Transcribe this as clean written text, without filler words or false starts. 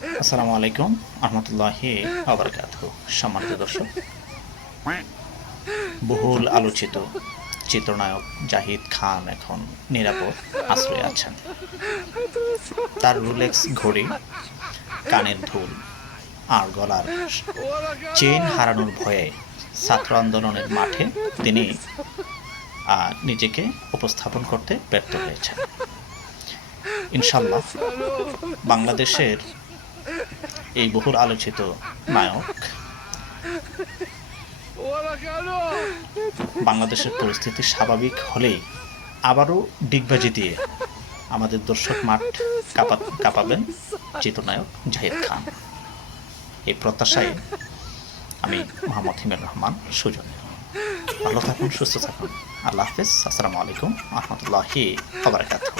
আসসালামু আলাইকুম রহমতুল্লাহি আবরাকাতুহু। সম্মানিত দর্শক, বহুল আলোচিত চিত্রনায়ক জাহিদ খান এখন নিরাপদ আশ্রয়ে আছেন। তার রোলেক্স ঘড়ি, কানের দুল আর গলার চেইন হারানোর ভয়ে ছাত্র আন্দোলনের মাঠে তিনি নিজেকে উপস্থাপন করতে ব্যর্থ হয়েছেন। ইনশাল্লাহ বাংলাদেশের এই বহুল আলোচিত নায়ক বাংলাদেশের পরিস্থিতি স্বাভাবিক হলেই আবারও ডিগবাজি দিয়ে আমাদের দর্শক মাঠ কাঁপাবেন চিত্রনায়ক জাহিদ খান। এই প্রত্যাশায় আমি মোহাম্মদ হিমের রহমান সুজন। ভালো থাকুন, সুস্থ থাকুন। আল্লাহ হাফেজ। আসসালামু আলাইকুম রহমতুল্লাহি ওয়া বারাকাতুহু।